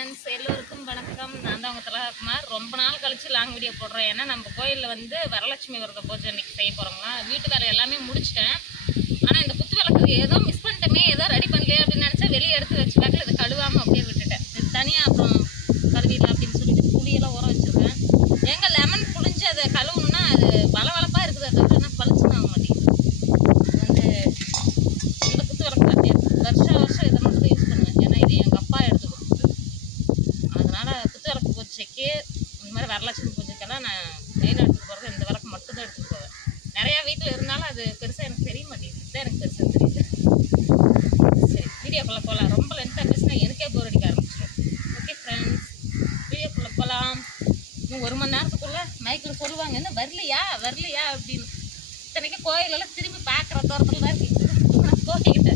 Friends, எல்லோருக்கும் வணக்கம். நான் தான் உங்கள் திலககுமார். ரொம்ப நாள் கழிச்சு லாங் வீடியோ போடுறோம். ஏன்னா நம்ம கோயிலில் வந்து வரலட்சுமி விரத பூஜை இன்னைக்கு செய்ய போகிறோங்களா. வீட்டு வேலை எல்லாமே முடிச்சிட்டேன். ஆனால் இந்த குத்து விளக்கு ஏதோ மிஸ் பண்ணிட்டோமே, ஏதோ ரெடி பண்ணலையே அப்படின்னு நினச்சா வெளியே எடுத்து வச்சுக்காக்க இது கழுவாமல் அப்படியே விட்டுட்டேன். இது தனியாக அப்புறம் கழுவிடலாம் அப்படின்னு சொல்லிட்டு புளியெல்லாம் ஊற வச்சுருக்கேன். எங்கள் லெமன் புளிஞ்சு அதை கழுவுணுன்னா அது வளவளப்பாக இருக்குது. அதை தவிர ஆனால் பளிச்சுன்னு ஆக மாட்டேங்குது. வந்து இந்த குத்து விளக்கு வருஷம் இதை மட்டும் தான் யூஸ் பண்ணுவேன். ஏன்னா இது எங்கள் அப்பா எடுத்து கொடுத்தது. அதனால் குத்து விளக்கு பூஜைக்கு இந்த மாதிரி வரலட்சுமி பூஜைக்கெல்லாம் நான் மெயின் எடுத்துகிட்டு போகிறது இந்த விளக்கு மட்டும் தான் எடுத்துகிட்டு போவேன். நிறையா வீட்டில் இருந்தாலும் அது பெருசாக எனக்கு தெரிய மாட்டேங்குது. இதுதான் எனக்கு பெருசாக தெரியுது. சரி, வீடியோக்குள்ளே போகலாம். ரொம்ப லென்த்தாக பேசினா எனக்கே போர் அடிக்க ஆரம்பிச்சிடும். ஓகே ஃப்ரெண்ட்ஸ், வீடியோக்குள்ளே போகலாம். இன்னும் 1 மணி நேரத்துக்குள்ளே மைக்கில் சொல்லுவாங்க, என்ன வரலையா அப்படின்னு. இத்தனைக்கும் கோயிலெல்லாம் திரும்பி பார்க்குற தூரத்தில் தான் இருக்குது கோயில்கிட்ட.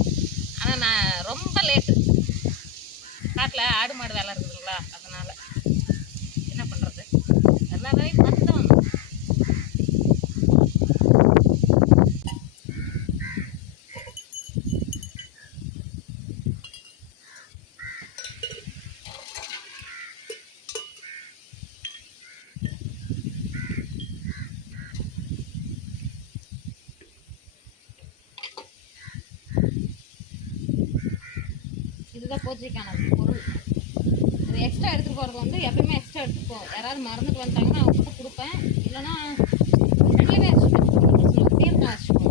ஆனால் நான் ரொம்ப லேட்டு. காட்டில் ஆடு மாடு வேலை இருக்குதுங்களா, அதனால் என்ன பண்ணுறது, எல்லா வேலையும் பார்த்து தான் வரணும். இதுதான் பூஜைக்கான பொருள். அது எக்ஸ்ட்ரா எடுத்துகிட்டு போகிறது வந்து எப்பயுமே எக்ஸ்ட்ரா எடுத்துகிட்டு போவோம். யாராவது மறந்துட்டு வந்துட்டாங்கன்னா அவங்க கிட்ட கொடுப்பேன். இல்லைன்னா ரெண்டுலேயுமே வச்சுப்போம். தீர்த்தம் வச்சுப்போம்.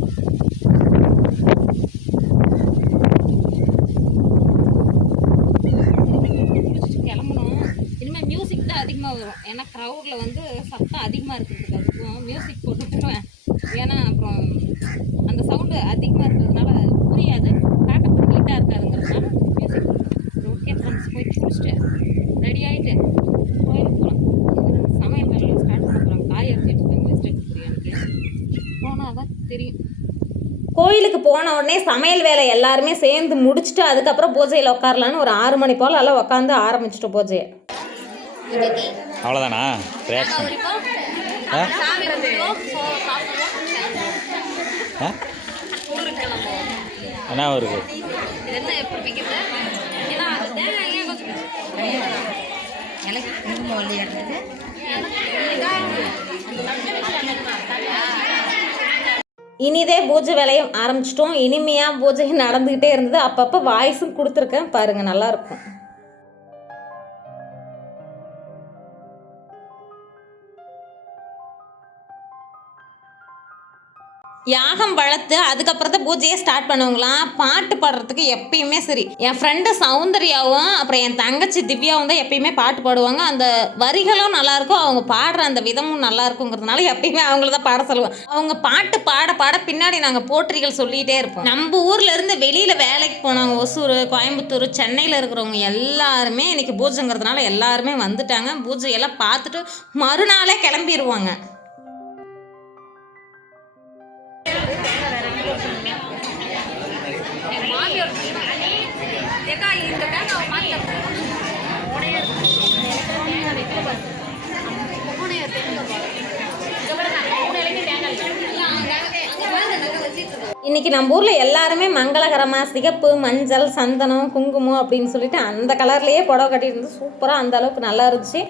கிளம்பணும். இனிமேல் மியூசிக் தான் அதிகமாக வரும். ஏன்னா க்ரௌடில் வந்து சத்தம் அதிகமாக இருக்கிறதுக்கு அதுக்கும் மியூசிக் போட்டுருவேன். ஏன்னா அப்புறம் அந்த சவுண்டு அதிகமாக இருக்கிறதுனால புரியாது, பார்க்கறதுக்கு நீட்டாக இருக்காதுங்கிறதுனால மியூசிக் போட்டுருவேன். ஓகே ஃப்ரெண்ட்ஸ், போய் குளிச்சுட்டு ரெடி ஆகிட்டு கோயிலுக்கு போகலாம். சமையல் வேலையை ஸ்டார்ட் பண்ண போகிறாங்க. காய் அரிச்சிட்டு இருக்காங்க வெஜிடபிள் பிரியாணிக்கு. போனால் தான் தெரியும். கோயிலுக்கு போன உடனே சமையல் வேலை எல்லாருமே சேர்ந்து முடிச்சுட்டு அதுக்கப்புறம் பூஜையில் உட்காரலான்னு ஒரு 6 மணி போல் எல்லாம் உட்காந்து ஆரம்பிச்சிட்டோம் பூஜையை. அவ்வளோதானா? என்ன இருக்கு? இனிதே பூஜை வேலையும் ஆரம்பிச்சிட்டோம். இனிமையாக பூஜை நடந்துக்கிட்டே இருந்தது. அப்பப்போ வாய்ஸும் கொடுத்துருக்கேன் பாருங்கள், நல்லாயிருக்கும். யாகம் வளர்த்து அதுக்கப்புறம் தான் பூஜையை ஸ்டார்ட் பண்ணுவாங்களாம். பாட்டு பாடுறதுக்கு எப்பயுமே சரி, என் ஃப்ரெண்டு சௌந்தர்யாவும் அப்புறம் என் தங்கச்சி திவ்யாவும் தான் எப்பயுமே பாட்டு பாடுவாங்க. அந்த வரிகளும் நல்லாயிருக்கும், அவங்க பாடுற அந்த விதமும் நல்லா இருக்குங்கிறதுனால எப்பயுமே அவங்கள தான் பாட சொல்லுவோம். அவங்க பாட்டு பாட பாட பின்னாடி நாங்கள் போற்றிகள் சொல்லிகிட்டே இருப்போம். நம்ம ஊரில் இருந்து வெளியில் வேலைக்கு போனவங்க, ஒசூர், கோயம்புத்தூர், சென்னையில் இருக்கிறவங்க எல்லாருமே இன்னைக்கு பூஜைங்கிறதுனால எல்லாருமே வந்துட்டாங்க. பூஜையெல்லாம் பார்த்துட்டு மறுநாளே கிளம்பிடுவாங்க. இன்னைக்கு நம்ம ஊரில் எல்லாருமே மங்களகரமாக சிகப்பு, மஞ்சள், சந்தனம், குங்குமம் அப்படின்னு சொல்லிட்டு அந்த கலர்லேயே புடவை கட்டிட்டு இருந்து சூப்பராக அந்த அளவுக்கு நல்லா இருந்துச்சு.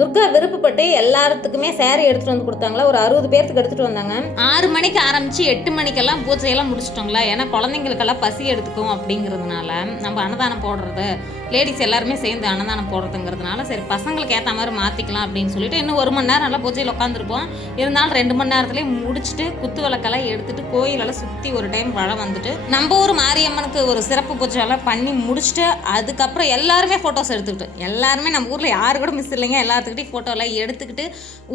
துர்கா விருப்பப்பட்டு எல்லாத்துக்குமே சேரீ எடுத்துகிட்டு வந்து கொடுத்தாங்களா. ஒரு 60 பேர்த்துக்கு எடுத்துகிட்டு வந்தாங்க. 6 மணிக்கு ஆரம்பித்து 8 மணிக்கெல்லாம் பூஜையெல்லாம் முடிச்சிட்டோங்களா. ஏன்னா குழந்தைங்களுக்கெல்லாம் பசி எடுத்துக்கும் அப்படிங்கிறதுனால நம்ம அன்னதானம் போடுறது, லேடிஸ் எல்லாருமே சேர்ந்து அன்னதானம் போடுறதுங்கிறதுனால சரி பசங்களுக்கு ஏற்ற மாதிரி மாற்றிக்கலாம் அப்படின்னு சொல்லிட்டு இன்னும் 1 மணி நேரம் நல்லா பூஜையில் உட்காந்துருப்போம். இருந்தாலும் 2 மணி நேரத்துலேயே முடிச்சுட்டு குத்து விளக்கெல்லாம் எடுத்துகிட்டு கோயிலெல்லாம் சுற்றி ஒரு டைம் வளம் வந்துட்டு நம்ம ஊர் மாரியம்மனுக்கு ஒரு சிறப்பு பூஜையெல்லாம் பண்ணி முடிச்சுட்டு அதுக்கப்புறம் எல்லாருமே ஃபோட்டோஸ் எடுத்துக்கிட்டு எல்லாருமே நம்ம ஊரில் யாரு கூட மிஸ் இல்லைங்க. எல்லாத்துக்கிட்டையும் ஃபோட்டோலாம் எடுத்துக்கிட்டு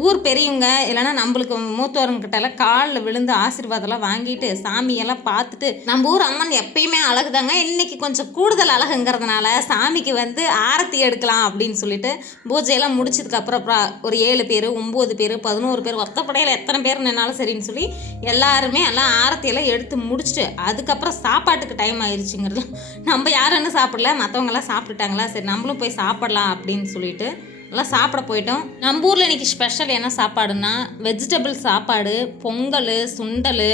ஊர் பெரியவங்க இல்லைன்னா நம்மளுக்கு மூத்தவர்கிட்ட எல்லாம் காலில் விழுந்து ஆசீர்வாதம்லாம் வாங்கிட்டு சாமியெல்லாம் பார்த்துட்டு நம்ம ஊர் அம்மன் எப்பயுமே அழகுதாங்க. இன்னைக்கு கொஞ்சம் கூடுதல் அழகுங்கிறதுனால சாமிக்கு வந்து ஆரத்தி எடுக்கலாம் அப்படின்னு சொல்லிட்டு பூஜையெல்லாம் முடிச்சதுக்கப்புறம் ஒரு 7 பேர் 9 பேர் 11 பேர் ஒத்தப்படையில் எத்தனை பேர் நின்னாலும் சரின்னு சொல்லி எல்லாருமே எல்லாம் ஆரத்தியெல்லாம் எடுத்து முடிச்சுட்டு அதுக்கப்புறம் சாப்பாட்டுக்கு டைம் ஆயிடுச்சுங்கிறது. நம்ம யாரும் இன்னும் சாப்பிடல, மற்றவங்கெல்லாம் சாப்பிட்டுட்டாங்களா, சரி நம்மளும் போய் சாப்பிடலாம் அப்படின்னு சொல்லிட்டு எல்லாம் சாப்பிட போயிட்டோம். நம்ம ஊரில் இன்றைக்கி ஸ்பெஷல் என்ன சாப்பாடுன்னா வெஜிடபிள் சாப்பாடு, பொங்கல், சுண்டல்,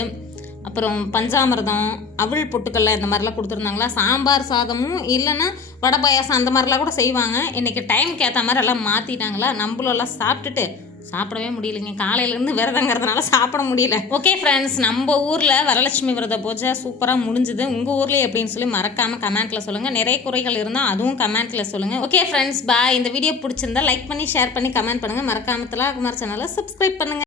அப்புறம் பஞ்சாமிர்தம், அவள் பொட்டுக்கல்ல இந்த மாதிரிலாம் கொடுத்துருந்தாங்களா. சாம்பார் சாதமும் இல்லைன்னா வடை பாயாசம் அந்த மாதிரிலாம் கூட செய்வாங்க. இன்றைக்கி டைமுக்கு ஏற்ற மாதிரி எல்லாம் மாற்றிட்டாங்களா. நம்மளும் எல்லாம் சாப்பிட்டுட்டு சாப்பிடவே முடியலைங்க. காலையிலேருந்து விரதங்கிறதுனால சாப்பிட முடியல. ஓகே ஃப்ரெண்ட்ஸ், நம்ம ஊரில் வரலட்சுமி விரத பூஜை சூப்பராக முடிஞ்சுது. உங்கள் ஊர்லேயே எப்படின்னு சொல்லி மறக்காமல் கமெண்ட்டில் சொல்லுங்கள். நிறைய குறைகள் இருந்தால் அதுவும் கமெண்ட்டில் சொல்லுங்கள். ஓகே ஃப்ரெண்ட்ஸ், பாய். இந்த வீடியோ பிடிச்சிருந்தா லைக் பண்ணி ஷேர் பண்ணி கமெண்ட் பண்ணுங்கள். மறக்காமத்தில் குமார் சேனலை சப்ஸ்கிரைப் பண்ணுங்கள்.